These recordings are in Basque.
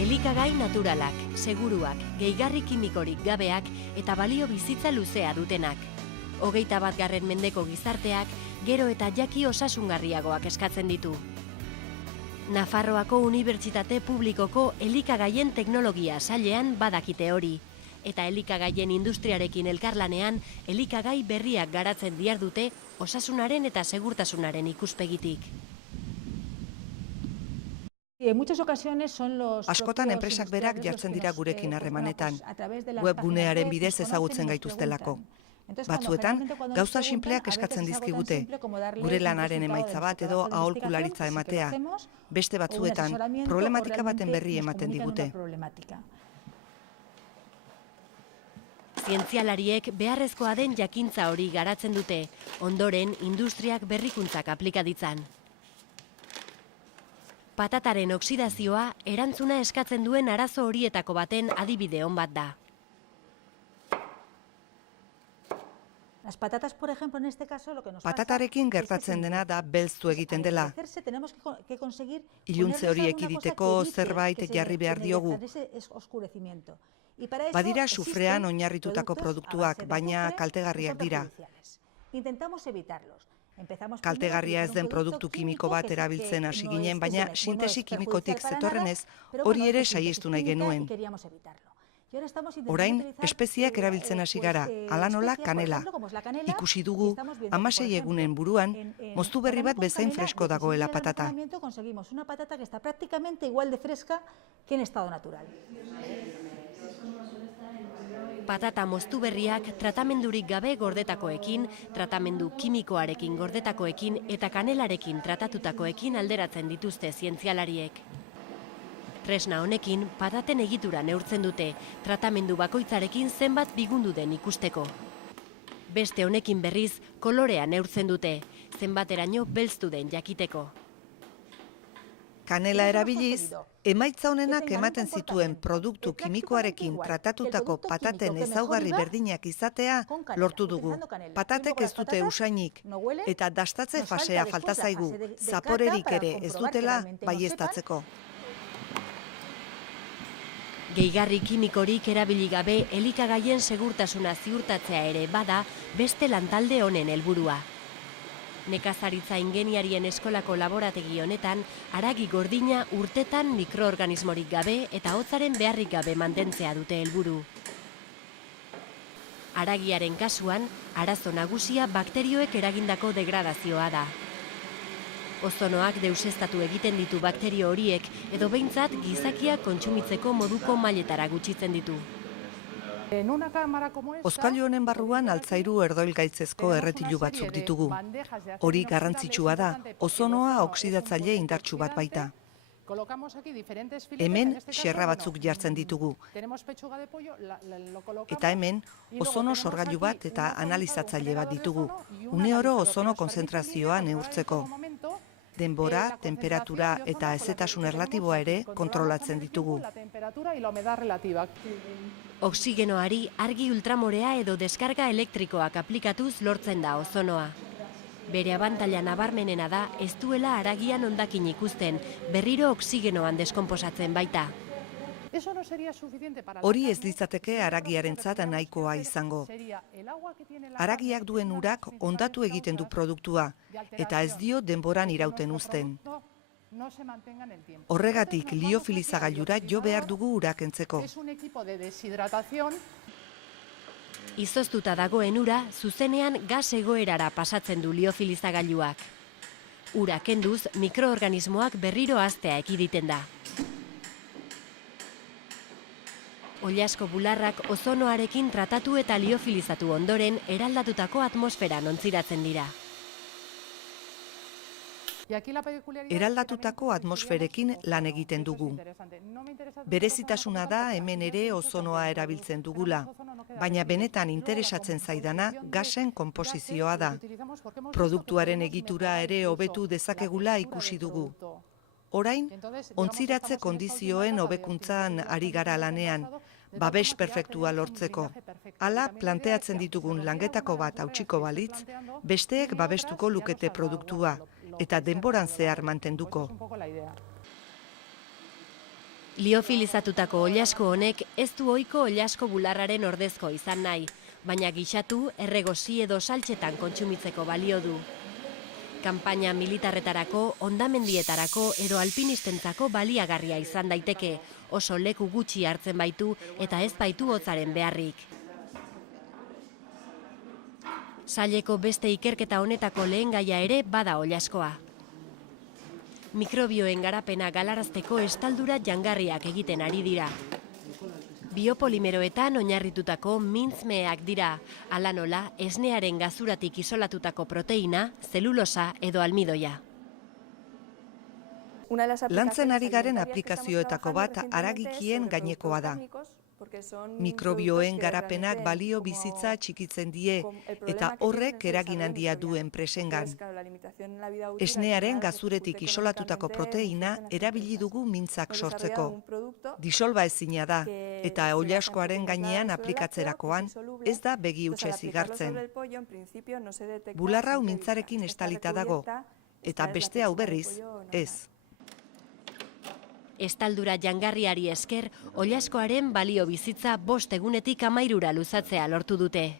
Elikagai naturalak, seguruak, gehigarri kimikorik gabeak eta balio bizitza luzea dutenak. 21. mendeko gizarteak gero eta jaki osasungarriagoak eskatzen ditu. Nafarroako Unibertsitate Publikoko elikagaien teknologia sailean badakite hori, eta elikagaien industriarekin elkarlanean elikagai berriak garatzen dihardute osasunaren eta segurtasunaren ikuspegitik. Askotan enpresak berak jartzen dira gurekin harremanetan, webgunearen bidez ezagutzen gaituztelako. Batzuetan, gauza sinpleak eskatzen dizkigute, gure lanaren emaitza bat edo aholkularitza ematea. Beste batzuetan, problematika baten berri ematen digute. Zientzialariek beharrezkoa den jakintza hori garatzen dute, ondoren industriak berrikuntzak aplika ditzan. Patataren oksidazioa erantzuna eskatzen duen arazo horietako baten adibide on bat da. Patatarekin gertatzen dena da belztu egiten dela. Iluntze hori ekiditeko zerbait jarri behar diogu. Badira sufrean oinarritutako produktuak, baina kaltegarriak dira. Kaltegarria ez den produktu kimiko bat erabiltzen hasi ginen, baina sintesi kimikotik zetorrenez hori ere saihestu nahi genuen. Orain, espeziak erabiltzen hasi gara, hala nola kanela. Ikusi dugu, 16 egunen buruan, moztu berri bat bezain fresko dagoela patata. Patata moztu berriak tratamendurik gabe gordetakoekin, tratamendu kimikoarekin gordetakoekin eta kanelarekin tratatutakoekin alderatzen dituzte zientzialariek. Tresna honekin pataten egitura neurtzen dute, tratamendu bakoitzarekin zenbat bigundu den ikusteko. Beste honekin berriz, kolorea neurtzen dute, zenbateraino belztu den jakiteko. Kanela erabiliz, emaitza honenak ematen zituen produktu kimikoarekin tratatutako pataten ezaugarri berdinak izatea lortu dugu. Patatek ez dute usainik eta dastatze fasea falta zaigu, zaporerik ere ez dutela baieztatzeko. Gehigarri kimikorik erabili gabe elikagaien segurtasuna ziurtatzea ere bada beste lantalde honen helburua. Nekazaritza ingeniarien eskolako laborategi honetan, haragi gordina urtetan mikroorganismorik gabe eta hotzaren beharrik gabe mantentzea dute helburu. Haragiaren kasuan, arazo nagusia bakterioek eragindako degradazioa da. Ozonoak deuseztatu egiten ditu bakterio horiek edo behintzat gizakiak kontsumitzeko moduko mailetara gutxitzen ditu. Hozkailu honen barruan altzairu erdoilgaitzezko erretilu batzuk ditugu. Hori garrantzitsua da, ozonoa oksidatzaile indartsu bat baita. Hemen xerra batzuk jartzen ditugu. Eta hemen ozono sorgailu bat eta analizatzaile bat ditugu. Une oro ozono konzentrazioa neurtzeko. Denbora, temperatura eta hezetasun erlatiboa ere kontrolatzen ditugu. Oxigenoari argi ultramorea edo deskarga elektrikoak aplikatuz lortzen da ozonoa. Bere abantaila nabarmenena da ez duela haragian hondakin ikusten, berriro oxigenoan deskonposatzen baita. Hori ez litzateke haragiarentzat nahikoa izango. Haragiak duen urak hondatu egiten du produktua, eta ez dio denboran irauten uzten. Horregatik liofilizagailura jo behar dugu ura kentzeko. Izoztuta dagoen ura zuzenean gas egoerara pasatzen du liofilizagailuak. Ura kenduz mikroorganismoak berriro haztea ekiditen da. Oilasko bularrak ozonoarekin tratatu eta liofilizatu ondoren eraldatutako atmosferan ontziratzen dira. Eraldatutako atmosferekin lan egiten dugu. Berezitasuna da hemen ere ozonoa erabiltzen dugula, baina benetan interesatzen zaidana gasen konposizioa da. Produktuaren egitura ere hobetu dezakegula ikusi dugu. Orain, ontziratze kondizioen hobekuntzan ari gara lanean, babes perfektua lortzeko. Hala, planteatzen ditugun langetako bat hautsiko balitz, besteek babestuko lukete produktua, eta denboran zehar mantenduko. Liofilizatutako oilasko honek ez du ohiko oilasko bularraren ordezko izan nahi, baina gixatu, erregosi edo saltxetan kontsumitzeko balio du. Kanpaina militarretarako, hondamendietarako edo alpinistentzako baliagarria izan daiteke, oso leku gutxi hartzen baitu eta ez baitu hotzaren beharrik. Saileko beste ikerketa honetako lehengaia ere bada oilaskoa. Mikrobioen garapena galarazteko estaldura jangarriak egiten ari dira. Biopolimeroetan oinarritutako mintzmeak dira, hala nola esnearen gazuratik isolatutako proteina, zelulosa edo almidoia. Lantzen ari garen aplikazioetako bat haragikien gainekoa da. Mikrobioen garapenak balio bizitza txikitzen die eta horrek eragin handia du enpresengan. Esnearen gazuretik isolatutako proteina erabili dugu mintzak sortzeko. Disolba ezina da eta oilaskoaren gainean aplikatzerakoan ez da begi hutsez igartzen. Bularra hau mintzarekin estalita dago eta beste hau berriz ez. Estaldura jangarriari esker, oilaskoaren balio bizitza 5 egunetik 13 luzatzea lortu dute.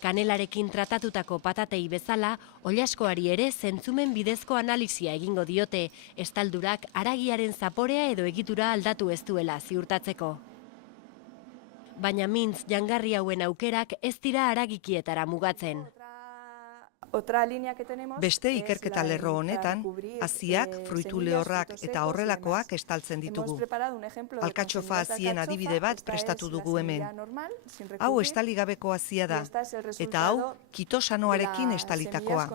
Kanelarekin tratatutako patatei bezala, oilaskoari ere zentzumen bidezko analisia egingo diote, estaldurak haragiaren zaporea edo egitura aldatu ez duela ziurtatzeko. Baina mintz jangarri hauen aukerak ez dira haragikietara mugatzen. Beste ikerketa lerro honetan, haziak, fruitu lehorrak eta horrelakoak estaltzen ditugu. Alkatxofa hazien adibide bat prestatu dugu hemen. Hau estaligabeko hazia da, eta hau kitosanoarekin estalitakoa.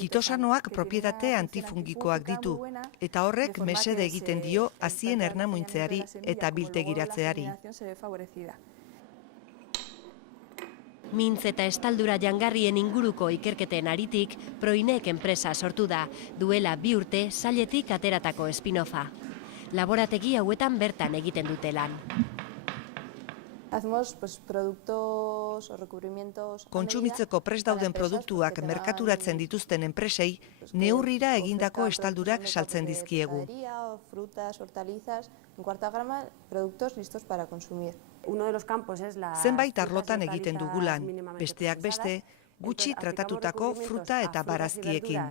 Kitosanoak propietate antifungikoak ditu, eta horrek mesede egiten dio hazien ernamuintzeari eta biltegiratzeari. Mintz eta estaldura jangarrien inguruko ikerketen aritik, Proinek enpresa sortu da, duela 2 urte sailetik ateratako spin-offa. Laborategi hauetan bertan egiten dute lan. Kontsumitzeko prest dauden produktuak merkaturatzen dituzten enpresei, neurrira egindako estaldurak saltzen dizkiegu. Zenbait arlotan egiten dugu lan, besteak beste, gutxi tratatutako fruta eta barazkiekin.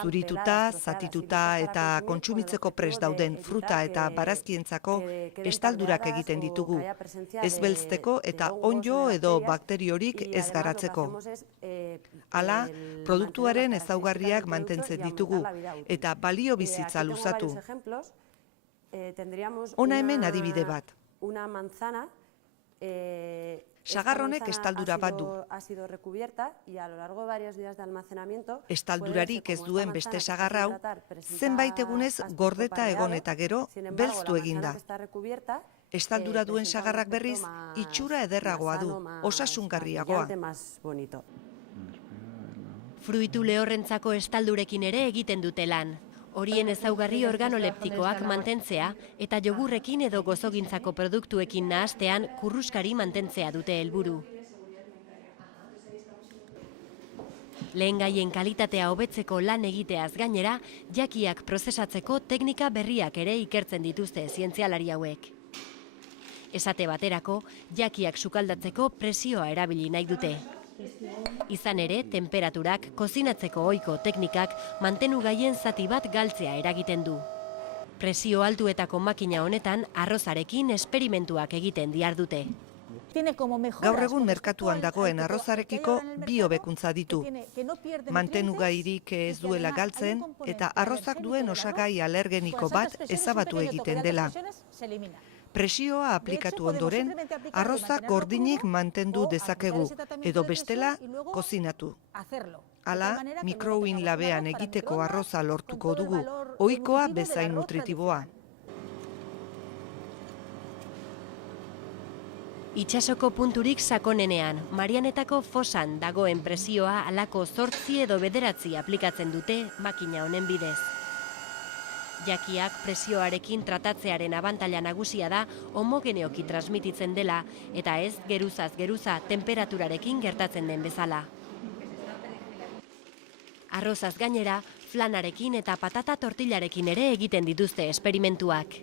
Zurituta, zatituta eta kontsumitzeko prest dauden fruta eta barazkientzako estaldurak egiten ditugu, ez belzteko eta onddo edo bakteriorik ez garatzeko. Hala, produktuaren ezaugarriak mantentzen ditugu eta balio bizitza luzatu. Hona hemen adibide bat. Sagarronek estaldura bat du. Estaldurarik ez duen beste sagarrau, zenbait egunez gordeta egon eta gero belztu eginda. Estaldura duen sagarrak berriz itxura ederragoa du, osasungarriagoa. Fruitu lehorrentzako estaldurekin ere egiten dute lan. Horien ezaugarri organoleptikoak mantentzea eta jogurrekin edo gozogintzako produktuekin nahastean kurruskari mantentzea dute helburu. Lehengaien kalitatea hobetzeko lan egiteaz gainera, jakiak prozesatzeko teknika berriak ere ikertzen dituzte zientzialari hauek. Esate baterako, jakiak sukaldatzeko presioa erabili nahi dute. Izan ere, temperaturak, kozinatzeko ohiko teknikak mantenu gaien zati bat galtzea eragiten du. Presio altuetako makina honetan arrozarekin esperimentuak egiten dihardute. Gaur egun merkatuan dagoen arrozarekiko 2 hobekuntza ditu. Mantenu gairik ez duela galtzen eta arrozak duen osagai alergeniko bat ezabatu egiten dela. Presioa aplikatu ondoren, arrozak gordinik mantendu dezakegu, edo bestela kozinatu. Hala, mikrouin labean egiteko arroza lortuko dugu, ohikoa bezain nutritiboa. Itsasoko punturik sakonenean, Marianetako fosan dagoen presioa halako 8 edo 9 aplikatzen dute makina honen bidez. Jakiak presioarekin tratatzearen abantaila nagusia da homogeneoki transmititzen dela eta ez geruzaz geruza temperaturarekin gertatzen den bezala. Arrozaz gainera, flanarekin eta patata tortillarekin ere egiten dituzte esperimentuak.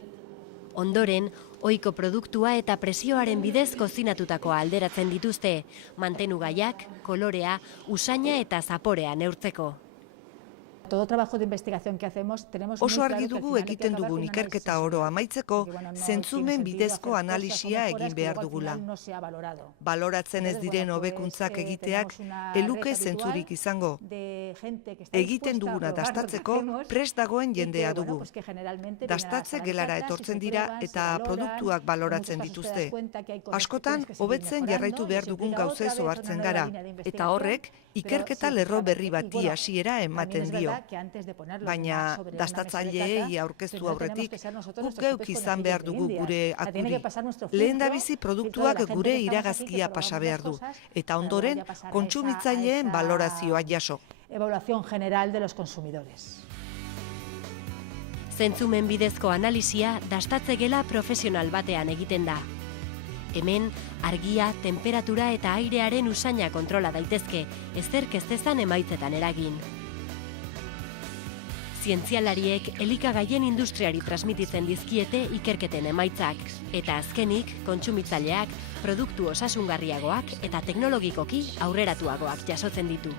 Ondoren, ohiko produktua eta presioaren bidez kozinatutakoa alderatzen dituzte, mantenugaiak, kolorea, usaina eta zaporea neurtzeko. Todo trabajo de investigación que hacemos tenemos Oso argi dugu egiten dugun ikerketa oro amaitzeko zentzumen bidezko analisia egin behar dugula. Baloratzen ez diren hobekuntzak egiteak eluke zentzurik izango. Egiten duguna dastatzeko prest dagoen jendea dugu. Dastatze gelara etortzen dira eta produktuak baloratzen dituzte. Askotan, hobetzen jarraitu behar dugun gauzez ohartzen gara, eta horrek ikerketa lerro berri bati hasiera ematen dio. Baina dastatzaileei aurkeztu aurretik guk geuk izan behar dugu gure akuri. Lehendabizi produktuak gure iragazkia pasa behar du, eta ondoren kontsumitzaileen balorazioa jaso. Evaluación general de los consumidores. Zentzumen bidezko analisia dastatze gela profesional batean egiten da. Hemen, argia, temperatura eta airearen usaina kontrola daitezke, ezerk ez dezan emaitzetan eragin. Zientzialariek elikagaien industriari transmititzen dizkiete ikerketen emaitzak, eta azkenik, kontsumitzaileak produktu osasungarriagoak eta teknologikoki aurreratuagoak jasotzen ditu.